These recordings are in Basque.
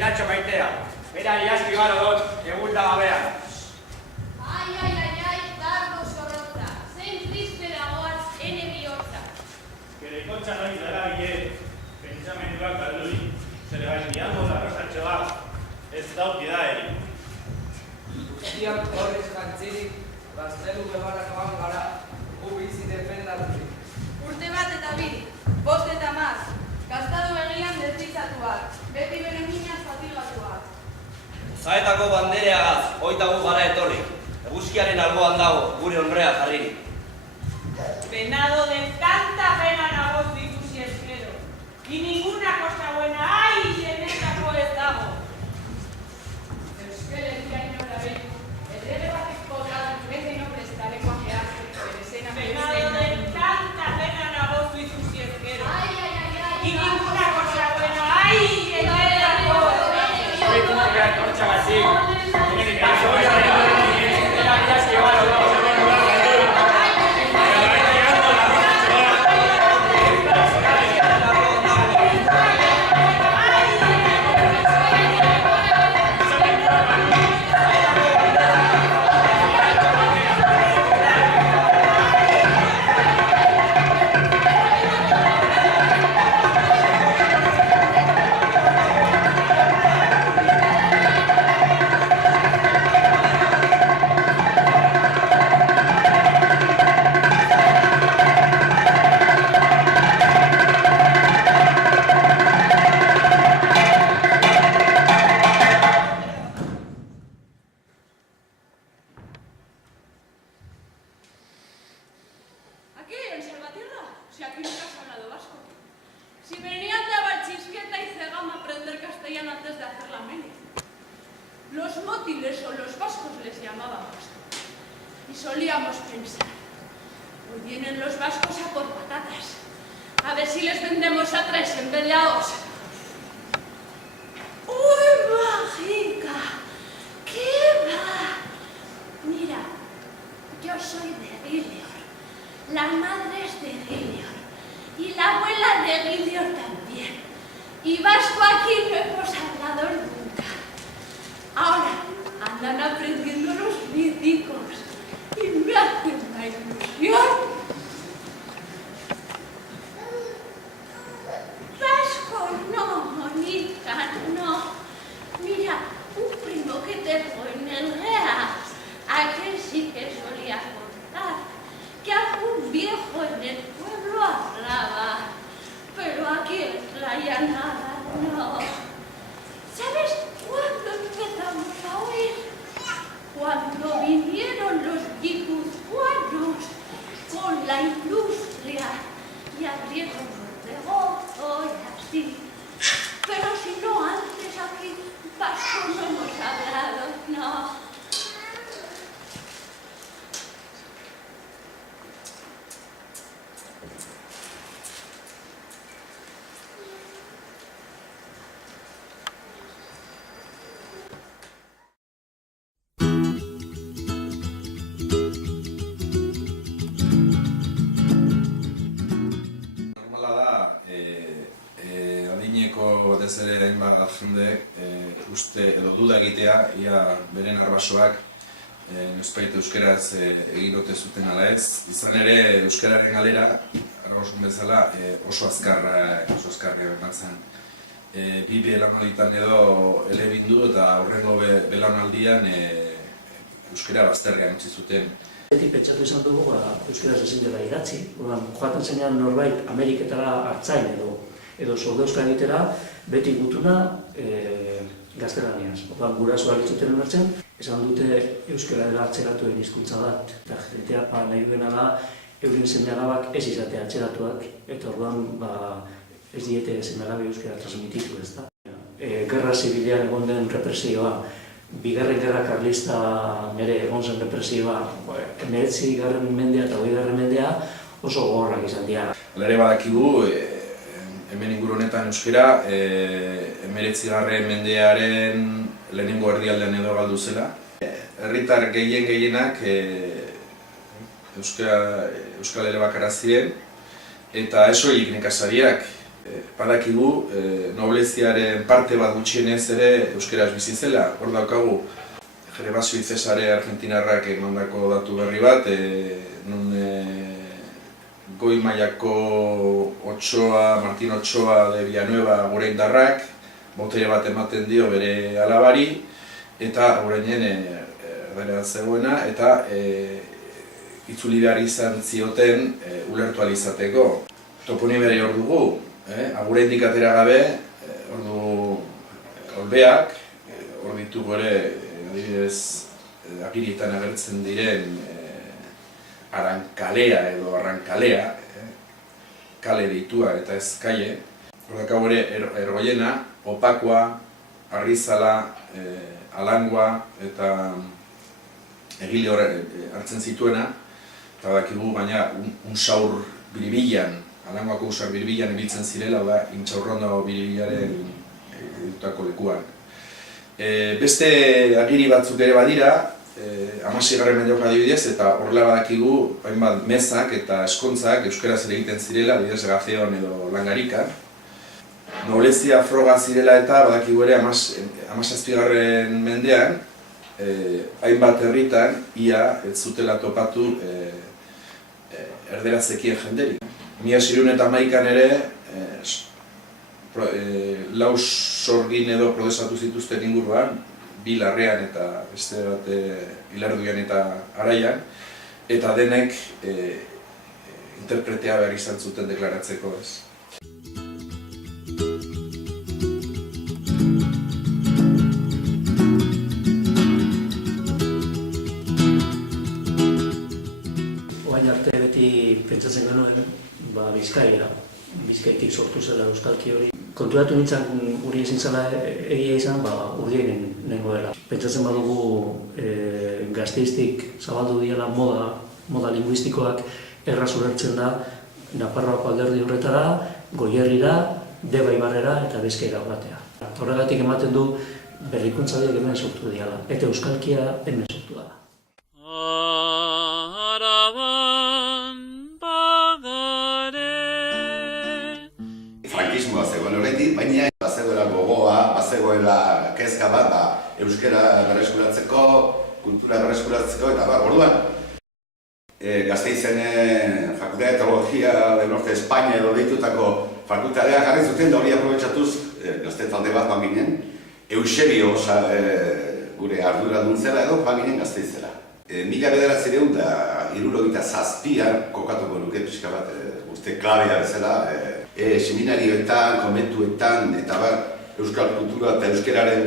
Nacho maitea. Bera iaski garo dut, egun da gabean. Ai, dardo zorrotza. Zein triste dagoaz ene bihotza. Gerekotxa noiz dara bie, pentsamenduak galdui, zer gaitiango larrosatxo bat, ez dauki da eri. Guztiak horrez jantzirik, gaztelu bebarakoan gara, gu bizi defendatzen. Urte bat eta bi, 5 eta 10, gaztadu egian deslizatuak, beti bere minaz fatigatuak. Zaetako bandereagaz, hoita gu gara etorrik. Eguzkiaren alboan dago, gure honrea jarririk. Penado de tanta pena nagoz ikusi espero. Y ninguna cosa buena hay en esta ez dago. Euskeletia inora behin, ederre batek kotan, bete no prestareko ajeazte, Penado de tanta pena nagoz ikusi espero. Ai, Y ninguna cosa buena hay en esta cosa. Los mótiles o los vascos les llamábamos. Y solíamos pensar, hoy vienen los vascos a por patatas. A ver si les vendemos a 3 en vez de a 2. ¡Uy, mágica! ¿Qué va? Mira, yo soy de Gilior. La madre es de Gilior. Y la abuela de Gilior también. Y vasco aquí no hemos hablado nunca. Ahora andan aprendiendo los míticos y me hace una ilusión. Vasco no, Mónica, no. Mira, un primo que tengo en el GEA, aquel sí que solía contar que algún viejo en el pueblo hablaba, pero aquí en la llanada no. ¿Sabes cuándo empezamos a oír? Cuando vinieron los guipuzcoanos con la industria y abrieron los negocio y así. Pero si no, antes aquí vasco no hemos hablado, no. Batez ere hainbat jendek uste edo duda egitea ia beren arbasoak noizbait euskeraz egin ote zuten ala ez. Izan ere euskararen galera, arbasun bezala, oso azkarra ematzen. Bi belaunalditan edo elebindu eta horrengo belaunaldian euskara bazterrean utzi zuten. Beti pentsatu izan dugu euskaraz ezin dela idatzi. Joaten zenean norbait Ameriketara hartzain edo soldauzka egitera, beti gutuna gaztelaniaz. Gurasoak ditzuten ulertzen, esan dute euskara dela atzeratu egin hizkuntza bat. Eta jendeak nahi duena da, euren seme-alabak ez izatea atzeratuak, eta orduan ez diete seme-alabe euskara transmititu, ezta. Gerra zibilean egon den represioa, Bigarren Gerra Karlista nire egon zen represioa, 19. mendea eta 20. mendea oso gogorrak izan dira. Hala ere badakigu, hemen inguru honetan euskara 19. mendearen lehenengo erdialdean edo galdu zela. Herritar gehienak euskal elebakara ziren, eta ez soilik nekazariak, Badakigu, nobleziaren parte bat gutxienez ere euskeraz bizi zela. Hor daukagu, Gervasio Cesare argentinarrak emandako datu berri bat, non goi mailako Martin Ochoa de Villanueva goraindarrak, botere bat ematen dio bere alabari, eta gorainen erdera zegoena, eta itzuli behar izan zioten ulertu alizateko. Toponimere hor dugu, aguraindik atera gabe, hor du olbeak, hor ditugu ere, adibidez, agirietan agertzen diren arankalea edo arrankalea, kale deitua eta ez kaie. Hor dakago ere ergoiena, opakoa, arrizala, alangua eta egile hor hartzen zituena. Eta dakigu baina unsaur biribilan, alangoako unsaur biribilan ibiltzen zirela, da intxaurrondo biribilaren edutako lekuan. Beste agiri batzuk ere badira, 16. mendean adibidez, eta horrela badakigu hainbat mezak eta eskontzak euskaraz ere egiten zirela, adibidez Gazeon edo Langarikan. Noblezia froga zirela eta badakigu ere 17. mendean, hainbat herritan ia ez zutela topatu erdera zekien jenderik. 1611an ere lau sorgin edo prozesatu zituzten inguruan, bi larrean eta beste bat Ilarduian eta Araian, eta denek interpretea behar izan zuten deklaratzeko ez. Oain arte beti pentsatzen genuen Bizkaitik sortu zela euskalki hori. Konturatu nintzen guri ezin zela egia izan, Urdiainen nengoela. Pentsatzen badugu Gasteiztik zabaldu diela moda linguistikoak erraz ulertzen da Nafarroako alderdi horretara, Goierrira, Deba Ibarrera eta Bizkaira batea. Horregatik ematen du berrikuntza horiek hemen sortu diala, eta euskalkia hemen sortu da. Frankismoa zegoen horretik, baina bazegoela gogoa, bazegoela kezka bat, euskara berreskuratzeko, kultura berreskuratzeko, eta orduan. Gasteizen Fakultatea de Teologia del Norte de España edo deitutako fakultatea jarri zuten, da hori aprobetxatuz, Gazte talde bat joan ginen, Eusebio gure arduradun zela edo joan ginen Gasteizera. 1977an kokatuko nuke pixka bat, uste klabea bezala, seminarioetan, komentuetan, eta euskal kultura eta euskararen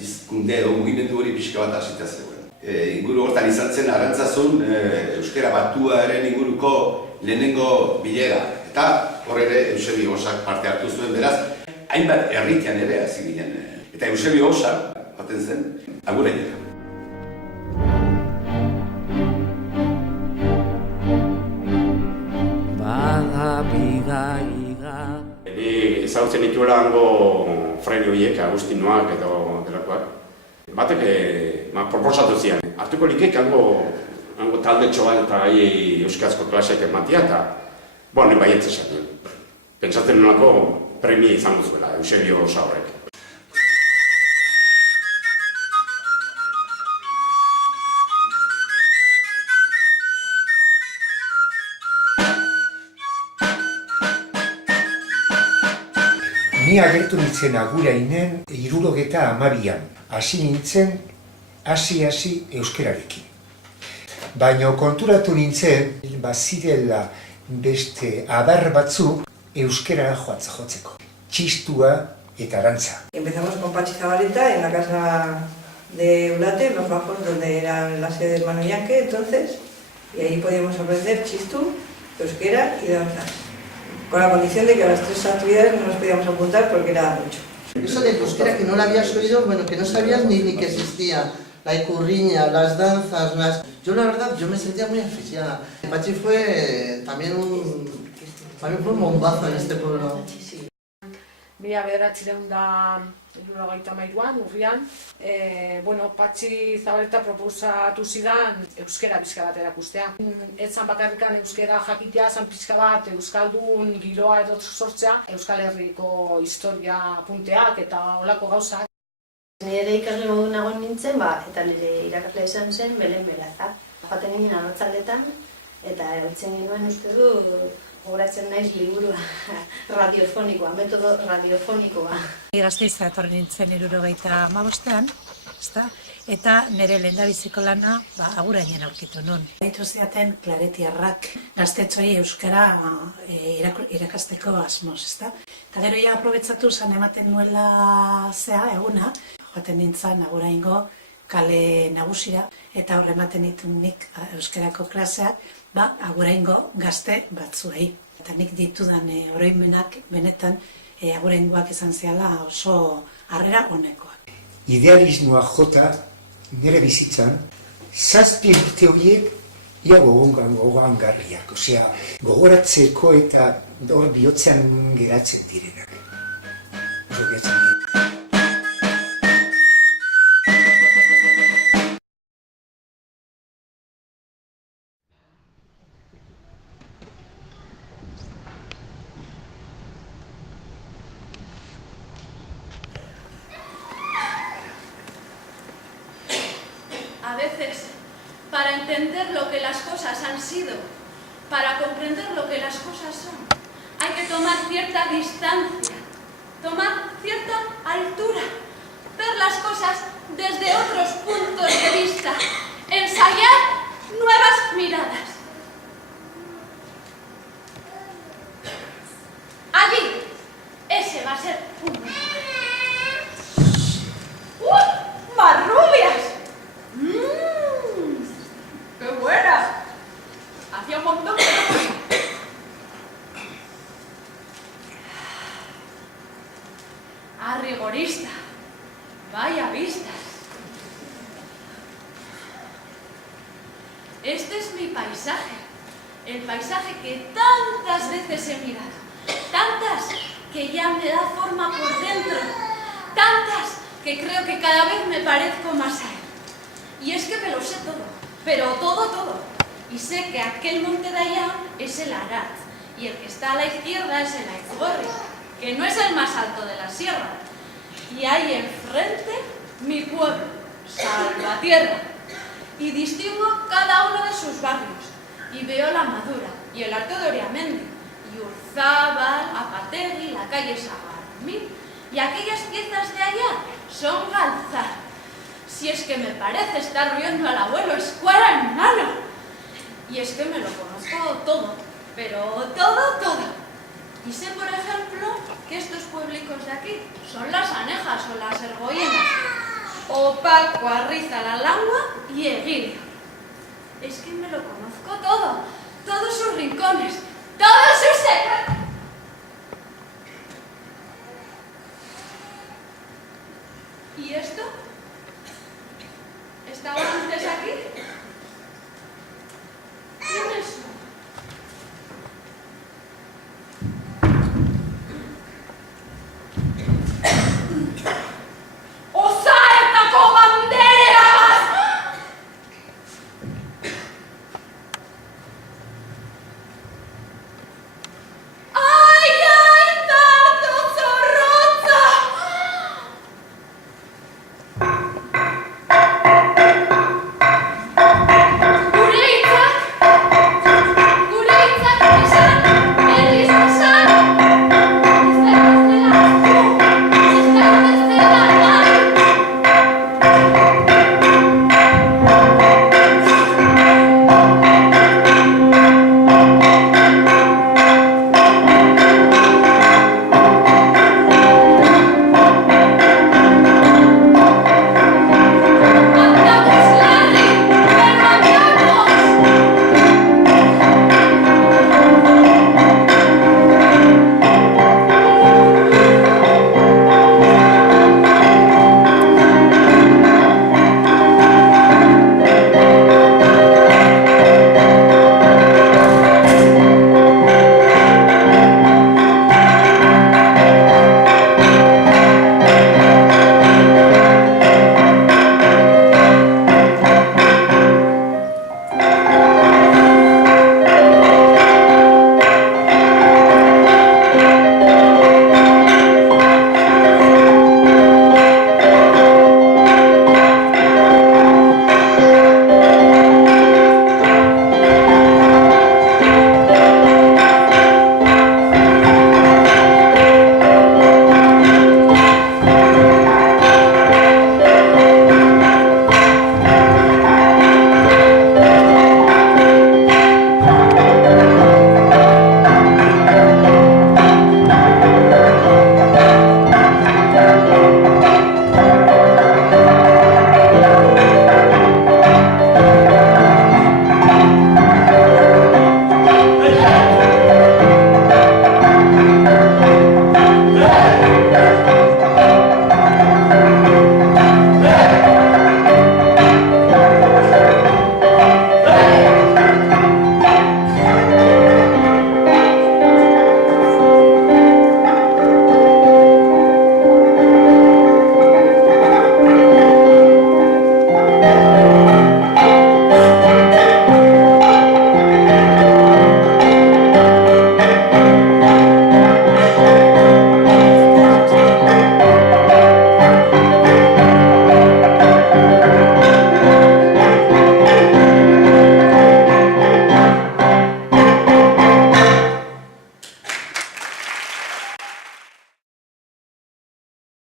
hizkunde edo mugimendu hori pixka bat hasita zegoen. Inguru hortan izan zen Arantzazun euskara batuaren inguruko lehenengo bilera. Eta hor ere Eusebio Osak parte hartu zuen, beraz, hainbat herritian ere hasi ginen. Eta Eusebio Osak, baten zen, Agurainera. Ni ezagutzen dituela hango fraile horiek, Agustinoak edo delakoak. Batek proposatu zian. Hartuko likek hango taldetxo bat eta euskarazko klaseak ematia eta nik baietz esaten. Pentsatzen nolako premia izango zuela, Eusebio Osa horrek. Ni agertu nintzen Agurainen 72an. Hasi nintzen, hasi euskararekin. Baina konturatu nintzen, bazirela beste adar batzuk euskarara jotzeko. Txistua eta arantza. Empezamos con Pachi Zabaleta en la casa de Ulate, los bajos donde era la sede del Mano Yanque, entonces, y ahí podíamos aprender chistu, euskera y danza. Con la condición de que a las 3 actividades no nos podíamos apuntar porque era mucho. Eso de euskera que no lo habías oído, que no sabías ni que existía. La icurriña, las danzas, Yo la verdad, me sentía muy aficionada. Pachi fue también un bombazo en este pueblo. 1973an, urrian, Patxi Zabaleta proposatu zidan euskera pixka bat erakustea. Ez zan bakarrikan euskera jakitea, zan pixka bat euskaldun giroa edo sortzea, Euskal Herriko historia punteak eta olako gauzak. Nire ikasle modu nagoen nintzen, eta nire irakasle esan zen Belen Beraza. Joaten ginen arratzaldetan, eta egoitzen genuen uste du gogoratzen naiz liburua radiofonikoa, metodo radiofonikoa. Gazteiza etorri nintzen 75ean, eta nire lehendabiziko lana Agurainen aurkitu nun. Deitu ziaten Klaretiarrak gaztetxoei euskara irakasteko asmoz, eta gero ja aprobetsatu zan ematen nuela eguna, joaten nintzen Aguraingo kale nagusira, eta horre ematen ditun nik euskarako klaseak, Aguraingo gazte batzuei. Eta nik ditudan oroimenak benetan Aguraingoak izan ziala oso harrera honekoak. Idealismoa jota nire bizitzan, 7 urte horiek ia gogoangarriak, osea, gogoratzeko eta hor bihotzean geratzen direnak. A veces, para entender lo que las cosas han sido, para comprender lo que las cosas son, hay que tomar cierta distancia, tomar cierta altura, ver las cosas desde otros puntos de vista, ensayar nuevas miradas. Allí, ese va a ser un mundo. ¡Más rubias! ¡Qué buenas! Hacía un montón que no comía. ¡Ah, rigorista! ¡Vaya vistas! Este es mi paisaje. El paisaje que tantas veces he mirado. Tantas que ya me da forma por dentro. Tantas que creo que cada vez me parezco más a él. Y es que me lo sé todo, pero todo. Y sé que aquel monte de allá es el Arat, y el que está a la izquierda es el Aizgorri, que no es el más alto de la sierra. Y ahí enfrente mi pueblo, Salvatierra. Y distingo cada uno de sus barrios, y veo la Madura, y el Arco de Oriamendi, y Urzábal, Apategui, la calle Sagarmí, y aquellas piezas de allá son Galzar. Si es que me parece estar viendo al abuelo Escuara enano. Y es que me lo conozco todo, pero todo. Y sé, por ejemplo, que estos pueblicos de aquí son las Anejas o las Ergoyenas, o Paco, Arriza, la Langua y Eguilio. Es que me lo conozco todo, todos sus rincones, todos sus secretos. ¿Y esto? ¿Estaba antes aquí? ¿Quiénes son? ¡Osaetako banderas!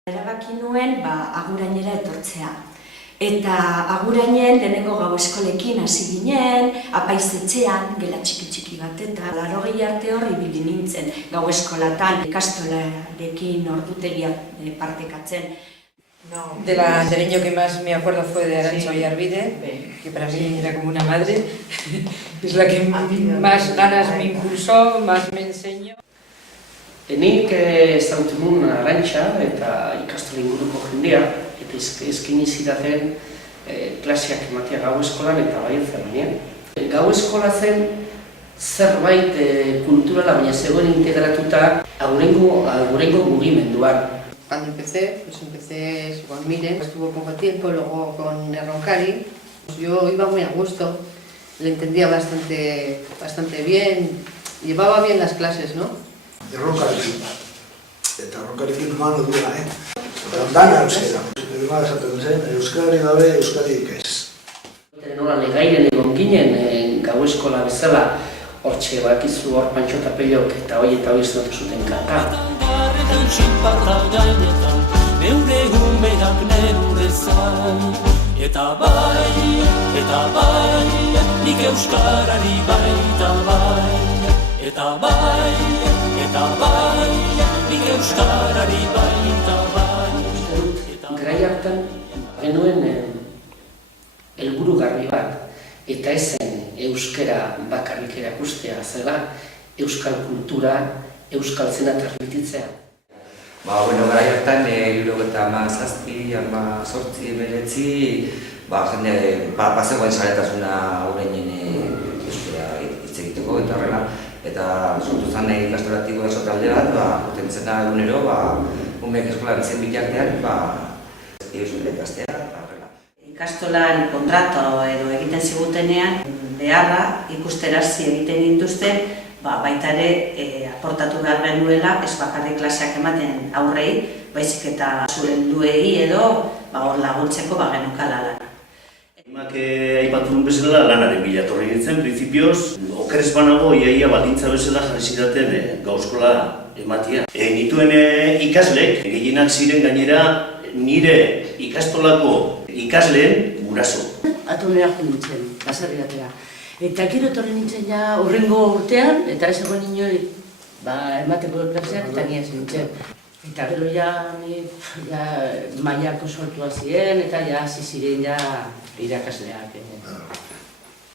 Erabaki nuen agurainera etortzea. Eta agurainen lehenengo gau eskolekin hasi ginen, apaizetxean, gela txiki bat, eta 80 arte hor ibili nintzen gau eskolatan, ikastolarekin ordutegia partekatzen. De niño que más me acuerdo fue de Arantxa Oyarbide, que para mí era como una madre, es la que más ganas me impulsó, más me enseñó. Nik ezagutu nuen Arantxa eta ikastola inguruko jendea, eta eskaini zidaten klaseak ematea gau eskolan eta bai zerbanean. Gau eskola zen zerbait kulturala, baina zegoen integratuta aurrengo mugimenduan. Cuando empecé con Miren, estuvo poco tiempo, luego con Erronkari. Yo iba muy a gusto, le entendía bastante bien, llevaba bien las clases, ¿no? Erronkarekin, eta erronkarekin mano duela, dana euskera. Eman esaten zen, euskari gabe, euskarik ez. Nola legairen egon ginen, gau eskola bezala, hortxe bakizu hor Pantxo eta Pelok eta hoi zenatu zuten kanta. Neure humeak neure zain, eta bai, nik euskarari baita bai, eta bai, nik euskarari baita bai. Garai hartan genuen helburugarri bat, eta ezen euskara bakarrik erakustea zela, euskal kultura, euskal zena transmititzea. Garai hartan, 77, 18, 19, jende bazegoen saretasuna aurreinen euskara hitz egiteko eta horrela. Eta sortu zen ikastolatiko oso talde bat, potentzen da egunero, umeek eskolan zen bitartean, euskara ikastea eta horrela. Ikastolan kontrato edo egiten zigutenean, beharra ikusterazi egiten gintuzten, baita ere aportatu behar genuela, ez bakarrik klaseak ematen aurrei, baizik eta helduei edo hor laguntzeko genukala lana. Imak aipatu duen bezala lanaren bila etorri nintzen, prinsipioz, okerez banago iaia baldintza bezala jarri zidaten gauskola ematia. Nituen ikaslek, gehienak ziren gainera nire ikastolako ikasleen guraso. Atonera jo nintzen, baserriatera. Eta gero etorri nintzen ja horrengo urtean, eta ez egon inoi emateko klaseak eta ni ez nintzen. Eta gero mailako sortua ziren eta hasi ziren irakasleak.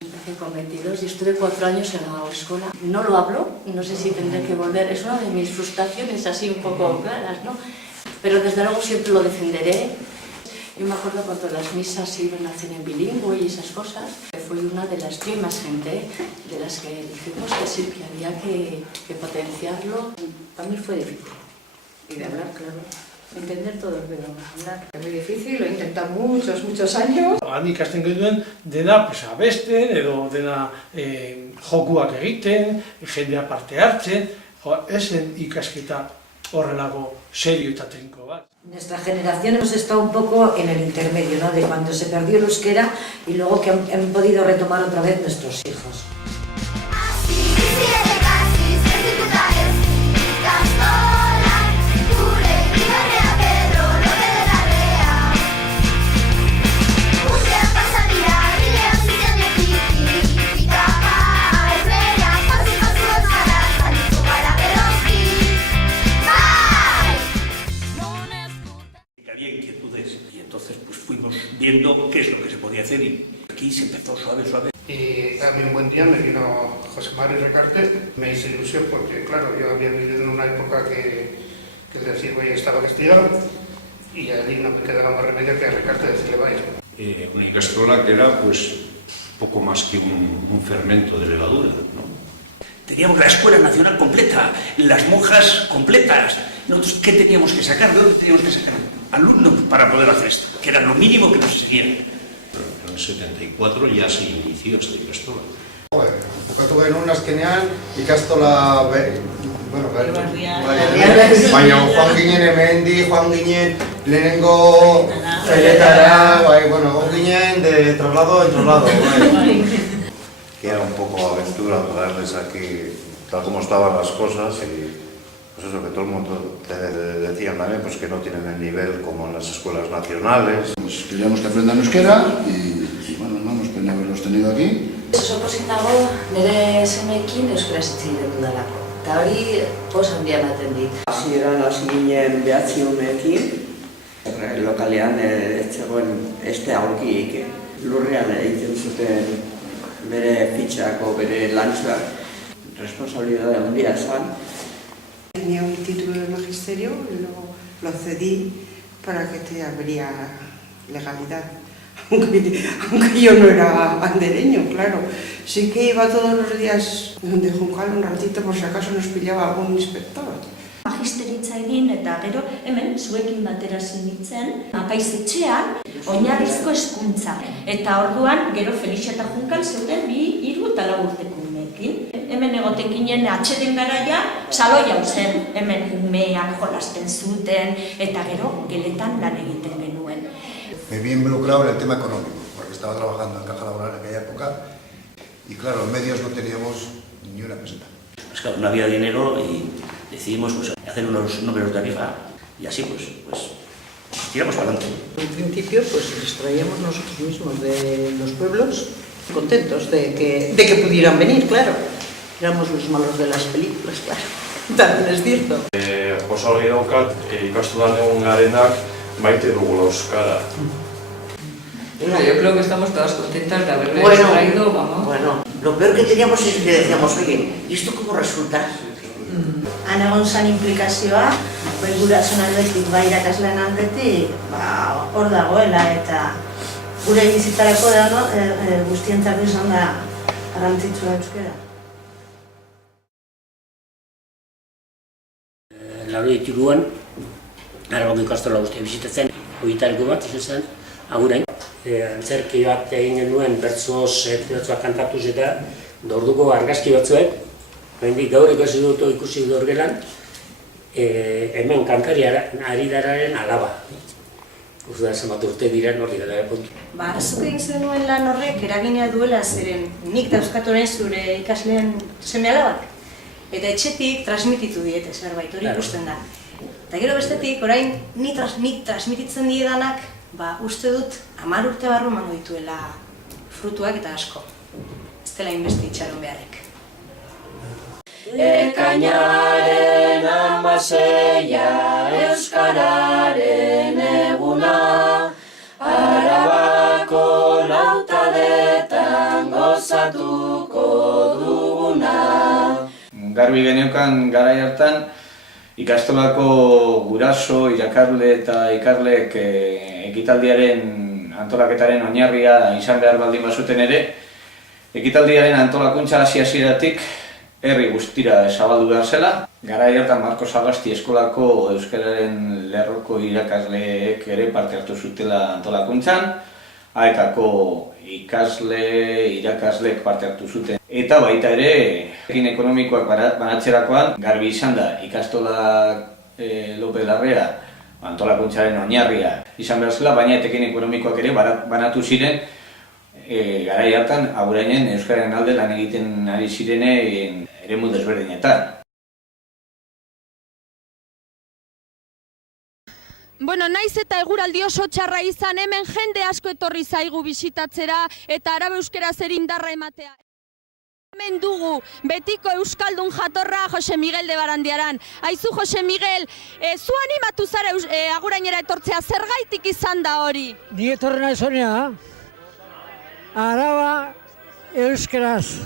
Empecé con 22 y estuve 4 años en la escuela. No lo hablo, no sé si tendré que volver. Es una de mis frustraciones así un poco claras, ¿no? Pero desde luego siempre lo defenderé. Yo me acuerdo cuando las misas se iban a hacer en bilingüe y esas cosas. Fue una de las primas gente de las que dijimos que sí, que había que potenciarlo. Para mí fue difícil. Y de hablar, claro. Entender todo, pero hablar. Es muy difícil, lo he intentado muchos años. Han ikasten genuen dena abesten edo dena jokuak egiten, jendea parte hartzen, esen ikasketa horrelago serio eta trinko bat. Nuestra generación hemos estado un poco en el intermedio, ¿no? De cuando se perdió el euskera y luego que han podido retomar otra vez nuestros hijos. Viendo qué es lo que se podía hacer y aquí se empezó suave. Y a mí un buen día me vino José María Recarte, me hizo ilusión porque claro, yo había vivido en una época que el de Cirwey estaba castigado y allí no me quedaba más remedio que a Recarte decirle vaya. Una ikastola que era pues poco más que un fermento de levadura, ¿no? Teníamos la Escuela Nacional completa, las monjas completas. Nosotros, ¿qué teníamos que sacar? ¿De dónde teníamos que sacar alumnos para poder hacer esto? Que era lo mínimo que nos exigían. En el 74 ya se inició esta ikastola. Bukatu genuen azkenean ikastola baina joan ginen hemendi, joan ginen lehenengo feletara, egon ginen de traslado en traslado. Que era un poco aventura traerles aquí tal como estaban las cosas y pues eso, que todo el mundo te decían también pues que no tienen el nivel como en las escuelas nacionales. Pues queríamos que aprendan euskera y bueno, vamos, pena haberlos tenido aquí. Oso pozik dago nire semeekin euskaraz hitz egiten dudalako. Eta hori pos handia ematen dit. Hasieran hasi ginen 9 umeekin, lokalean ez zegoen este aurkirik. Lurrean egiten zuten bere fitxako, bere lantzuak. Responsabilidad handia zen. Tenía un título de magisterio y luego lo cedí para que te habría legalidad. Aunque yo no era andereño, claro. Sí que iba todos los días donde Juncal un ratito por si acaso nos pillaba algún inspector. Magisteritza egin eta gero hemen zuekin batera nintzen apaizetxean oinarrizko hezkuntza. Eta orduan gero Felixia eta Juncal zeuden 2, 3 eta 4 urteko umeekin. Hemen egoten ginen atxeden garaia saloia zen, hemen umeak jolasten zuten eta gero geletan lan egiten genuen. Me vi involucrado en el tema económico, porque estaba trabajando en Caja Laboral en aquella época y claro, los medios no teníamos ni una peseta. Pues claro, no había dinero y decidimos pues, hacer unos números de tarifa y así pues tiramos para adelante. En principio pues les traíamos nosotros mismos de los pueblos contentos de que pudieran venir, claro. Éramos los malos de las películas, claro. También es cierto. Oso argi daukat ikastolan egon garenak maite dugula euskara. Bueno, yo creo que estamos todas contentas de haberles traído, vamos. Bueno, lo peor que teníamos es que decíamos, oye, ¿y esto cómo resulta? Han egon zan implikazioa, gurasoen aldetik, irakasleen aldetik, hor dagoela eta gure bizitzarako guztientzako izan da garrantzitsua euskara. Laurogeita Arabako ikastola guztia bizitatzen, horitariko bat izan zen, Agurain. Antzerki bat egin genuen bertsoak kantatuz eta orduko argazki batzuek, gaur ikusi dut orgelan, hemen kantari ari dararen alaba. Uste da, zenbat urte diren hori dela puntu. Zuk egin zenuen lan horrek eragina duela zeren nik dauzkatoren zure ikasleen seme alabak. Eta etxetik transmititu diete zerbait, hori ikusten da. Eta gero bestetik, orain nik transmititzen diedanak, uste dut 10 urte barru emango dituela frutuak eta asko. Ez dela inbeste itxaron beharrek. Ekainaren 16 euskararen eguna, Arabako lautadetan gozatuko duguna. Garbi geneukan garai hartan, ikastolako guraso, irakasle eta ikarlek ekitaldiaren antolaketaren oinarria izan behar baldin bazuten ere, ekitaldiaren antolakuntza hasieratik herri guztira zabaldu behar zela. Garai hartan Marko Sagasti eskolako euskararen lerroko irakasleek ere parte hartu zutela antolakuntzan, Aekako ikasle, irakaslek parte hartu zuten. Eta baita ere, ekin ekonomikoak banatzerakoan, garbi izan da ikastola López Larrea antolakuntzaren oinarria izan behar zela, baina etekin ekonomikoak ere banatu ziren garai hartan Agurainen euskararen alde lan egiten ari zirenen eremu desberdinetan. Bueno, naiz eta eguraldi oso txarra izan, hemen jende asko etorri zaigu bisitatzera eta arabe euskaraz indarra ematea. Hemen dugu betiko euskaldun jatorra Jose Miguel de Barandiaran. Aizu Jose Miguel, zu animatu zara Agurainera etortzea, zergaitik izan da hori? Ni etorri naiz honea, araba euskaraz,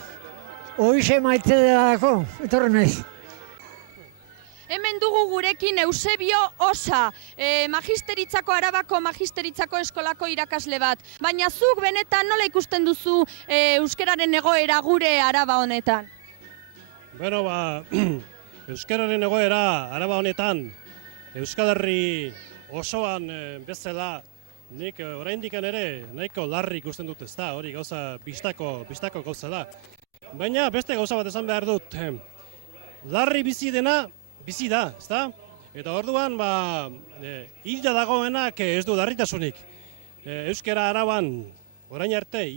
hoize maite delako, etorri naiz. Hemen dugu gurekin Eusebio Osa, Arabako Magisteritzako eskolako irakasle bat. Baina zuk benetan nola ikusten duzu euskararen egoera gure Araba honetan? Bueno, euskararen egoera Araba honetan, Euskal Herri osoan bezala, nik oraindik ere nahiko larri ikusten dut, ez da, hori gauza bistako gauza da. Baina beste gauza bat esan behar dut, larri bizi dena, bizi da, ezta? Eta orduan, hilda dagoenak ez du larritasunik. Euskara Araban, orain arte,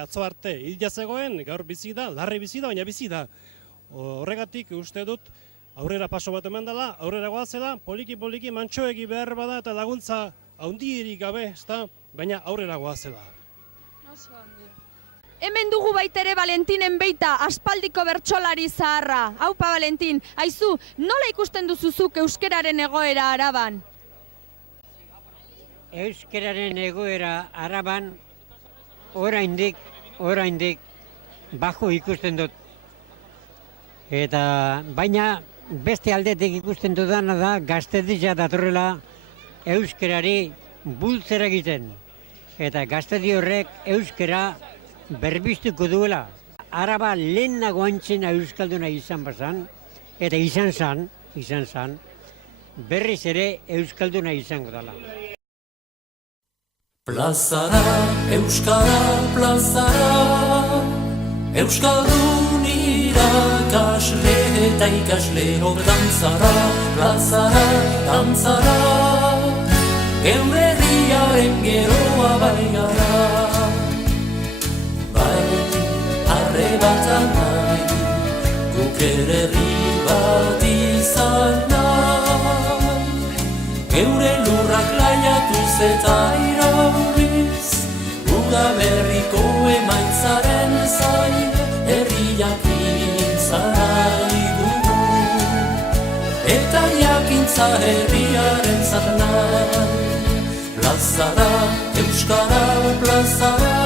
atzo arte, hilda zegoen, gaur bizi da, larri bizi da, baina bizi da. Horregatik uste dut, aurrera paso bat eman dela, aurrera goazela, poliki-poliki mantxoegi behar bada eta laguntza handierik gabe, ezta? Baina aurrera goazela. Hemen dugu baitere Valentinen beita, aspaldiko bertsolari zaharra. Haupa Valentin, aizu, nola ikusten duzuzuk euskeraren egoera Araban? Euskeraren egoera Araban oraindik bajo ikusten dut. Eta baina beste aldetik ikusten dudana da gaztedia datorrela euskerari bultzera egiten. Eta gaztedi horrek euskera berbistuko duela. Araba lehenago antzena euskalduna izan bazan, eta izan zan, berriz ere euskalduna izango dela. Plazara, euskara, plazara, euskaldun irakasle eta ikasleok dantzara, plazara, dantzara, geure herriaren geroa bai gara. Arrebatan nahi, guk ere herri bat izan nahi, geure lurrak laiatuz eta irauriz, Udaberriko emaitzaren zain, herriak izan nahi dugu, eta jakintza herriaren zat nahi. Plazara, euskara, plazara,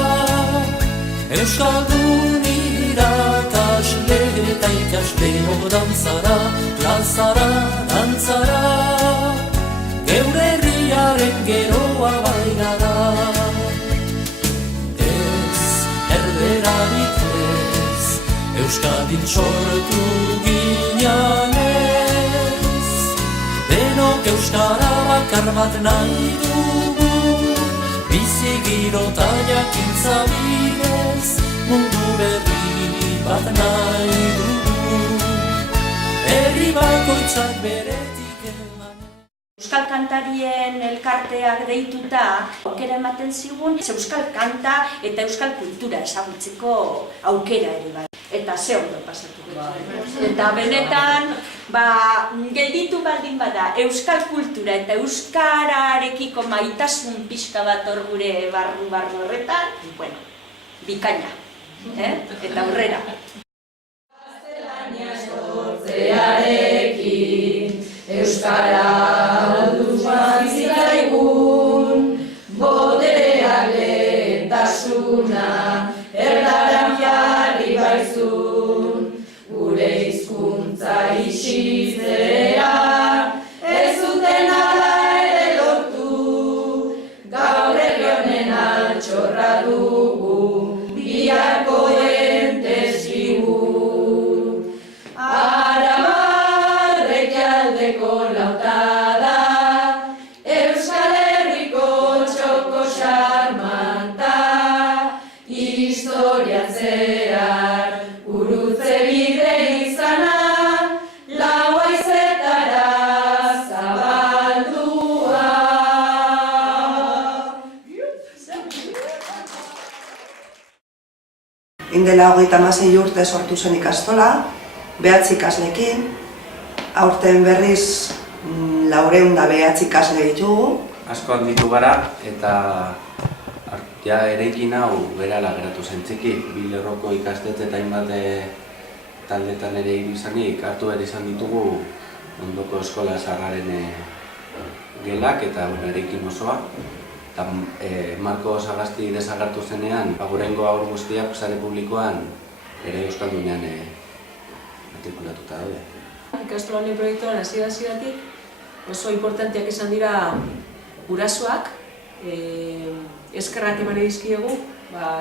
euskaldun irakasle eta ikasleok dantzara, plazara, dantzara, geure herriaren geroa bai gara. Ez, erderarik ez, Euskadin sortu ginean ez, denok euskara bakar bat nahi dugu, bizi giro eta jakintza bidez, mundu berri bat nahi dugu, herri bakoitzak beretik eman. Euskal kantarien elkarteak deituta aukera ematen zigun, euskal kanta eta euskal kultura ezagutzeko aukera ere bai. Eta ze ondo pasatu. Eta benetan, gelditu baldin bada euskal kultura eta euskararekiko maitasun pixka bat hor gure barru horretan, bueno, bikaina, eta aurrera. Gaztelania sortzearekin, euskara alduan zitzaigun, botereak lehentasuna, erdaran jarri baizun, gure hizkuntza isitzea, ez zuten ala ere lortu, gaur herri honen altxorra dugu, biharko entesigu. Araba rekialdeko lautada, Euskal Herriko txoko xarmanta, historian zehar urutze bide izana, lau haizetara zabaldua. Indela 36 urte sortu zen ikastola, 9 ikaslekin, aurten berriz 409 ikasle ditugu. Asko handitu gara eta ja eraikin hau berala geratu zen txiki. Bi lerroko ikastetxe eta hainbat taldetan ere hiru izanik hartu behar izan ditugu ondoko eskola zaharraren gelak eta eraikin osoa. Eta Marko Sagasti desagertu zenean, gurengo haur guztiak sare publikoan ere euskaldunean matrikulatuta daude. Ikastola honen proiektuan hasieratik oso importanteak izan dira gurasoak, eskerrak eman dizkiegu,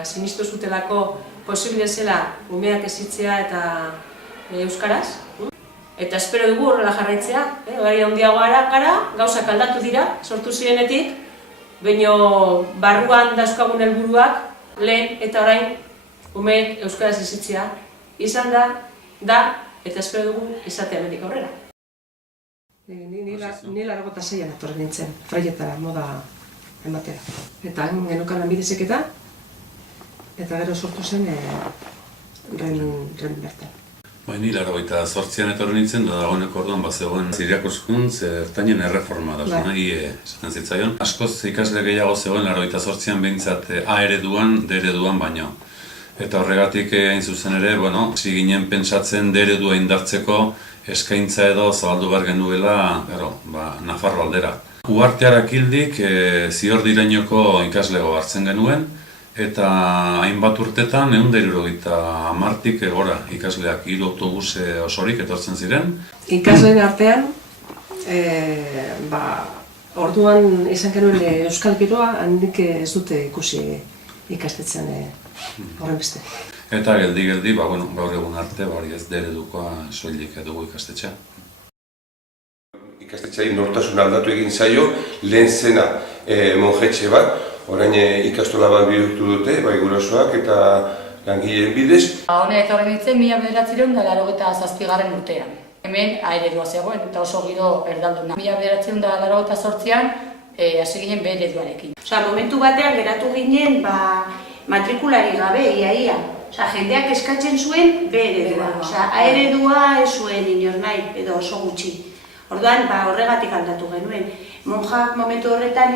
sinistu zutelako posible zela umeak hezitzea eta euskaraz. Eta espero dugu horrela jarraitzea, orain handiago gara, gauzak aldatu dira, sortu zirenetik, baina barruan dauzkagun helburuak lehen eta orain umeek euskaraz hezitzea izan da, eta espero dugu izatea hemendik aurrera. Ni 86an etorri nintzen, fraietara, moda ematera. Eta genukan lanbide heziketa, eta gero sortu zen ren bertan. Ni 88an etorri nintzen, da dagoeneko orduan zegoen irakuskuntz ertainen erreforma da, IE esaten zitzaion. Askoz ikasle gehiago zegoen 88an behintzat A ereduan, D ereduan baino. Eta horregatik hain zuzen ere, hasi ginen pentsatzen D eredua indartzeko eskaintza edo zabaldu behar genuela, Nafarro aldera. Uhartearak hildik Ziordirainoko ikaslego hartzen genuen, eta hainbat urtetan 170 gora ikasleak 3 autobuse osorik etortzen ziren. Ikasleen artean, orduan izan genuen euskal giroa, handik ez dute ikusi ikastetzean horren beste. Eta geldi, gaur egun arte, ez D eredukoa soilik dugu ikastetxea. Ikastetxeari nortasun aldatu egin zaio, lehen zena monjetxe bat, orain ikastola bat bihurtu dute, gurasoak eta langileen bidez. Hone etorri nintzen 1987 urtean. Hemen A eredua zegoen eta oso giro erdalduna. 1988an hasi ginen B ereduarekin. Momentu batean geratu ginen matrikulari gabe, ia. Jendeak eskatzen zuen B eredua. A eredua ez zuen inor nahi, edo oso gutxi. Orduan, horregatik aldatu genuen. Monjak momentu horretan,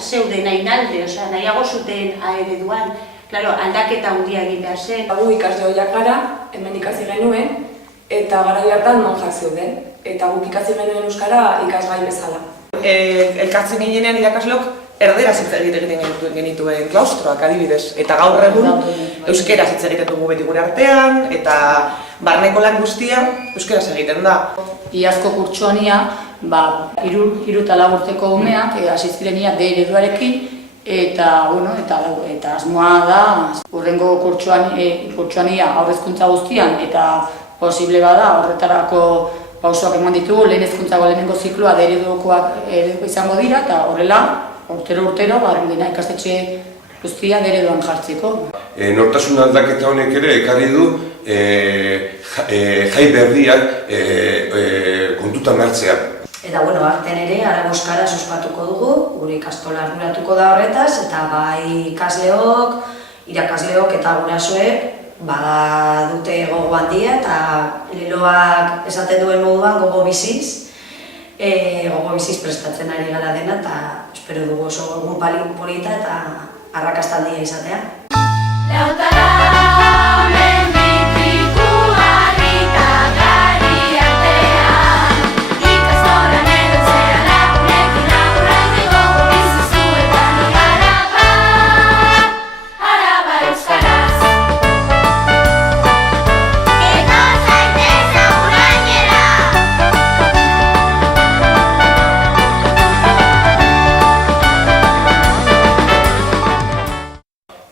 zeuden nahinalde, nahiago zuten A ereduan. Aldaketa handia egin behar zen. Gu ikasle horiak gara, hemen ikasi genuen, eta garai hartan monjak zeuden. Eta guk ikasi genuen euskara ikasgai bezala. Elkartzen ginean irakaslok erderaz hitz egiten genituen klaustroak adibidez. Eta gaur egun euskeraz hitz egiten dugu beti gure artean, eta barneko lan guztia euskeraz egiten da. Iazko kurtsoan ia, 3 eta 4 urteko umeak hasi ziren ia D ereduarekin, eta asmoa da, hurrengo kurtsoan ia aurrezkuntza guztian, eta posible bada horretarako pausoak eman ditugu, lehen hezkuntzako lehenengo zikloa D eredukoak izango dira, eta horrela, urtero, dena ikastetxe guztia D ereduan jartzeko. Nortasun aldaketa honek ere ekarri du jai berriak kontutan hartzea. Eta artean ere, Arabo euskaraz ospatuko dugu, gure ikastola arduratuko da horretaz, eta bai ikasleok, irakasleok eta gurasoek dute gogo handia, eta leloak esaten duen moduan gogo biziz prestatzen ari gara dena, eta espero dugu oso egun polita eta arrakastaldia izatea.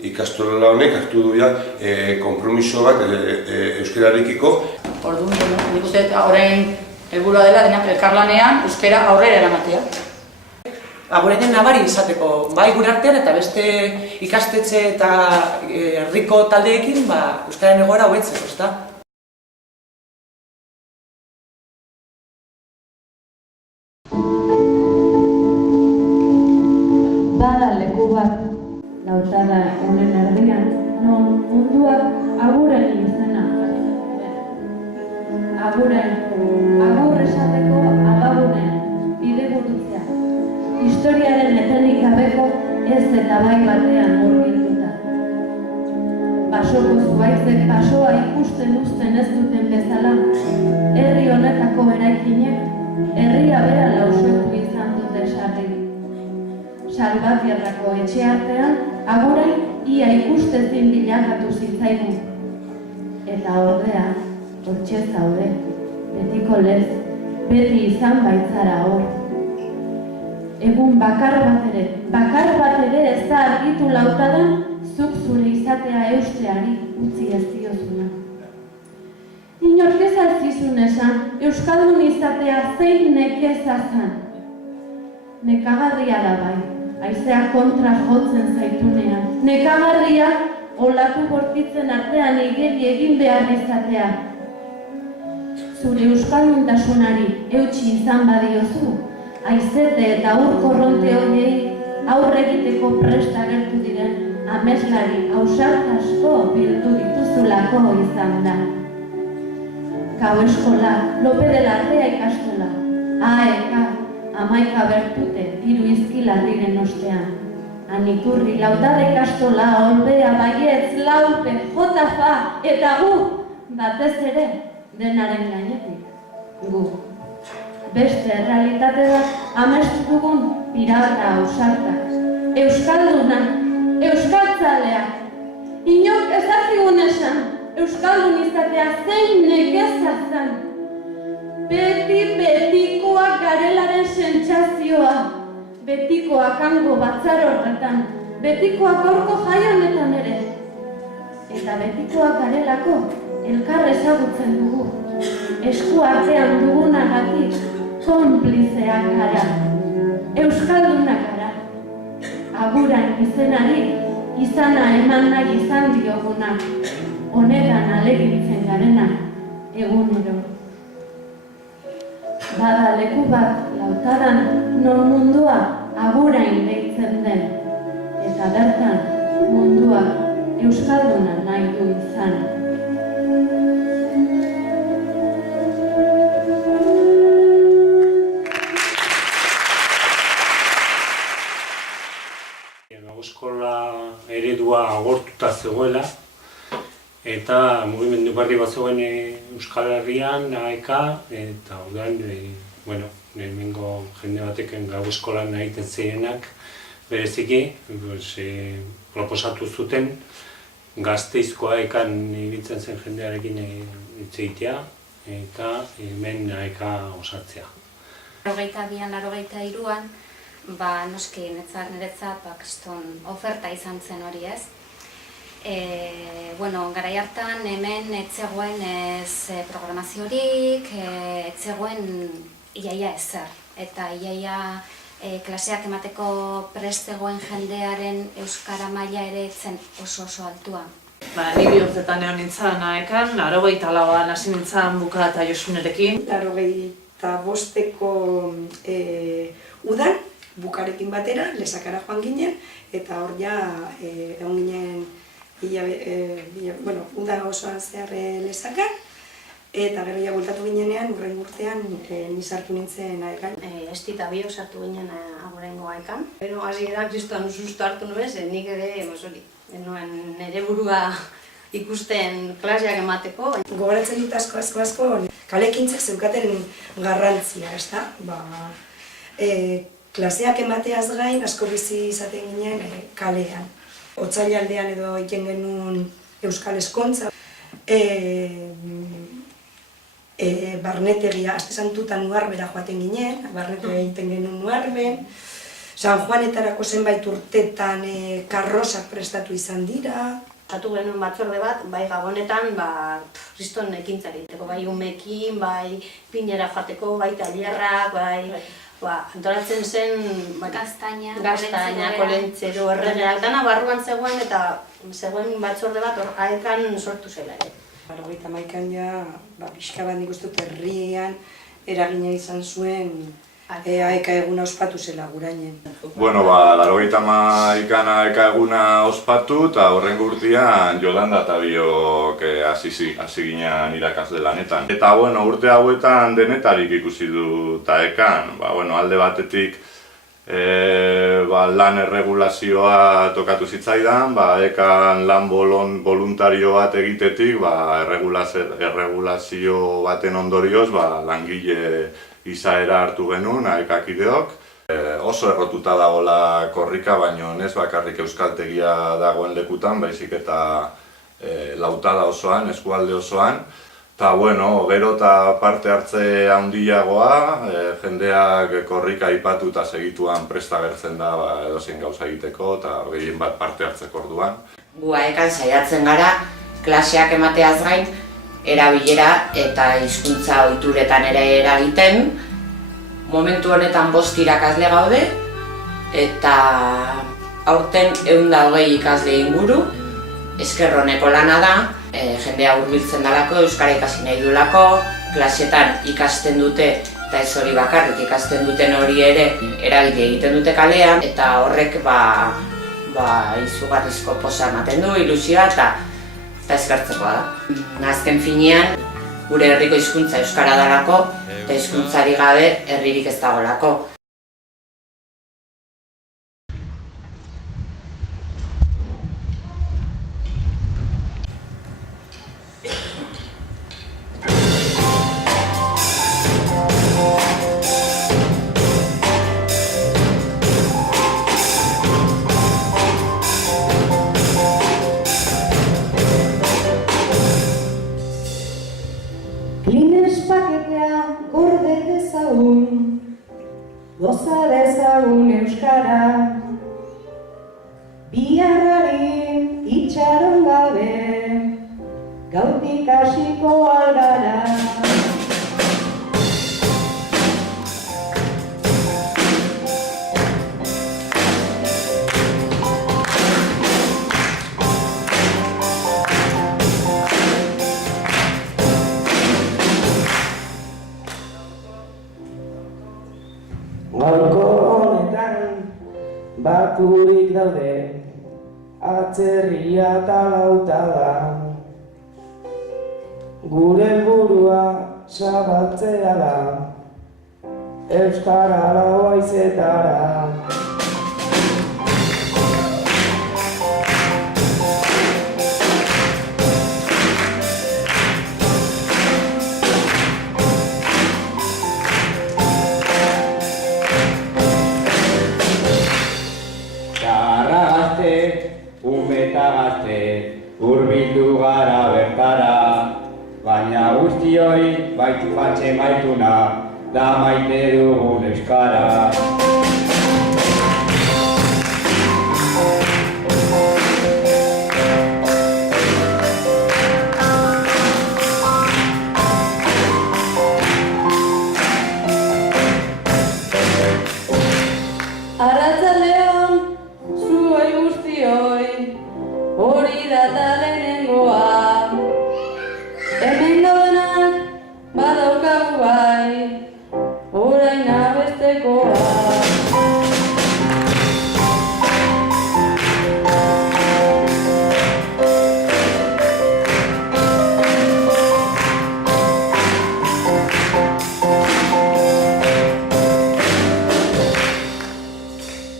Ikastola honek hartu du konpromiso bat euskararekiko. Orduan, nik uste orain helburua dela denak elkarlanean euskara aurrera eramatea. Agurainen nabari izateko, bai gure artean eta beste ikastetxe eta herriko taldeekin euskararen egoera hobetzeko, ezta? Bada leku bat lautada honen erdian, non munduak aguren izena. Agur esateko agagunen bide gurutzea. Historiaren etenik gabeko ez eta bai batean murgilduta. Basoko zuaitzek basoa ikusten uzten ez duten bezala, herri honetako eraikinek herria bera lausotu izan dute sarri. Salbatiarrako etxe artean, agurai ia ikustezin bilakatu zitzaigun. Eta ordea, hortxe zaude, betiko lez, beti izan baitzara hor. Egun bakar bat ere ez da argitu lautadan, zuk zure izatea eusteari utzi ez diozuna. Inork ez altzizun esan, euskaldun izatea zein nekeza zan. Nekagarria da bai. Haizea kontra jotzen zaitunean. Nekagarria olatu bortitzen artean igeri egin behar izatea. Zure euskalduntasunari eutsi izan badiozu, haizete eta ur korronte horiei aurre egiteko prest agertu diren ameslari ausart asko bildu dituzulako izan da. Gau eskola, Lope de Larrea ikastola, AEK, Amaika Bertute, hiru izkilarriren ostean. Anikurri, Lautade ikastola, Olbea, Baietz, Laupe, Jotafa, eta gu, batez ere, denaren gainetik, gu. Beste errealitate bat amestu dugun pirata ausartak, euskaldunak, euskaltzaleak. Inok ez dakigun esan, euskaldun izatea zein nekeza zen. Beti betikoak garelaren sentsazioa, betikoak hango batzar horretan, betikoak horko jai honetan ere. Eta betikoak garelako elkar ezagutzen dugu, esku artean dugunagatik konplizeak gara, euskaldunak gara. Aguran izenari, izana eman nahi izan diogunak, honetan alegintzen garena, egunero. Bada leku bat Lautadan non mundua agurain deitzen den, eta bertan mundua euskalduna nahi du izan. Eskola eredua agortuta zegoela, eta mugimendu berri bat zegoen Euskal Herrian, AEK, eta orduan, hemengo jende bateken gau eskolan egiten zirenak, bereziki, proposatu zuten Gasteizko AEK-an ibiltzen zen jendearekin hitz egitea, eta hemen AEK osatzea. 82an, 83an, noski niretzat kriston oferta izan zen hori ez. Garai hartan hemen etzegoen programaziorik, etzegoen iaia ezer. Eta iaia klaseak emateko prest zegoen jendearen euskara maila ere etzen oso altua. Ni bihotzetan egon nintzen AEK-an, 84an hasi nintzen Buka eta Josunerekin. 85ko udan, Bukarekin batera, Lesakara joan ginen, eta hor ja egon ginen uda osoan zehar Lesakar, eta gero ja bultatu ginenean, urrengo urtean, ni sartu nintzen AEK-an. Esti eta biok sartu ginen agurengo AEK-an. Pero hasiera kriston susto hartu nuen, nik ere, nire burua ikusten klaseak emateko. Gogoratzen dut asko, kalekintzak zeukaten garrantzia, ezta? Klaseak emateaz gain, asko bizi izaten ginen kalean. Otsailaldean edo egiten genuen euskal eskontza. Barnetegia, aste santutan Nuarbera joaten ginen, barnetegia egiten genuen Nuarben. San Juanetarako zenbait urtetan karrosak prestatu izan dira. Tatu genuen batzorde bat, bai Gabonetan, kriston ekintzak egiteko, bai umekin, bai pinera joateko, bai tailerrak, antolatzen zen gaztaina, kolentzero, erregeak, dana barruan zegoen eta zegoen batzorde bat hor AEK-an sortu zela ere. 81an ja, pixka bat nik uste dut herrian eragina izan zuen AEK eguna ospatu zela gurainen. 81an AEK eguna ospatu eta horrengo urtean Jolanda eta biok hasi ginen irakasle lanetan. Eta urte hauetan denetarik ikusi dut AEK-an. Alde batetik lan erregulazioa tokatu zitzaidan, AEK-an lan voluntario bat egitetik erregulazio baten ondorioz langile izaera hartu genuen AEK-kideok. Oso errotuta dagoela korrika, baina ez bakarrik euskaltegia dagoen lekutan, baizik eta Lautada osoan, eskualde osoan. Eta gero eta parte hartze handiagoa, jendeak korrika aipatu eta segituan prest agertzen da edozein gauza egiteko eta gehien bat parte hartzeko orduan. Gu AEK-an saiatzen gara, klaseak emateaz gain, erabilera eta hizkuntza ohituretan ere eragiten. Momentu honetan 5 irakasle gaude eta aurten 120 ikasle inguru. Esker oneko lana da, jendea hurbiltzen dalako, euskara ikasi nahi duelako, klasetan ikasten dute eta ez hori bakarrik ikasten duten hori ere eragile egiten dute kalean eta horrek izugarrizko poza ematen du, ilusioa eta eskertzekoa da. Azken finean, gure herriko hizkuntza euskara dalako, eta hizkuntzari gabe herririk ez dagolako. Klines paketea gorde dezagun, goza dezagun euskara, biharrari itxaron gabe, gautik hasiko aldara. Gaurko honetan baturik daude, atzerria eta lauta da. Gure helburua zabaltzea da, euskara lau haizetara. Hurbildu gara bertara, baina guztioi baitu fatxe maituna, da maite dugun euskara. Arratsaldeon, zuoi guztioi, hori da lehenengoa. Hemen daudenak badaukagu bai, orain abestekoa.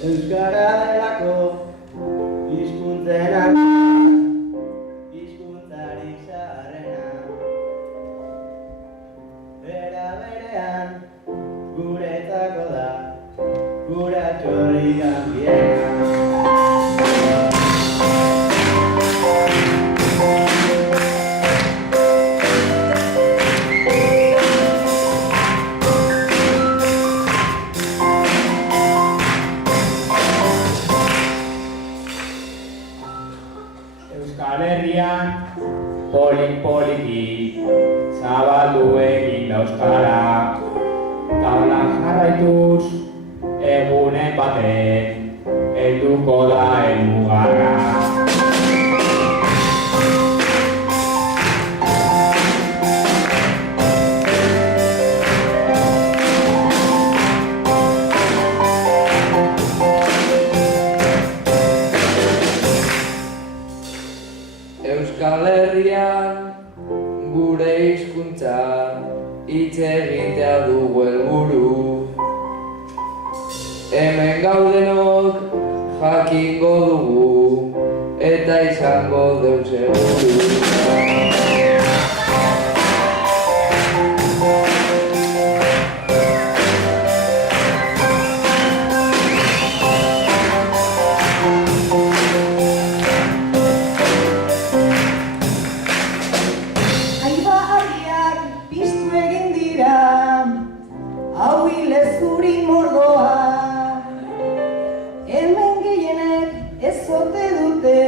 Euskara delako hizkuntzena, hizkuntzari zaharrena. Bera berean guretzako da, gura txorri ganbiena. Euskal Herrian polik-poliki zabaldu egin da euskara. Taulan jarraituz egunen batek helduko da helmugarra. Euskal Herrian gure hizkuntza hitz egitea dugu helburu. Hemen gaudenok jakingo dugu eta izango deu seguru. Aiba argiak piztu egin dira, hau hilezuri mordoa. Hemen gehienek ez ote dute,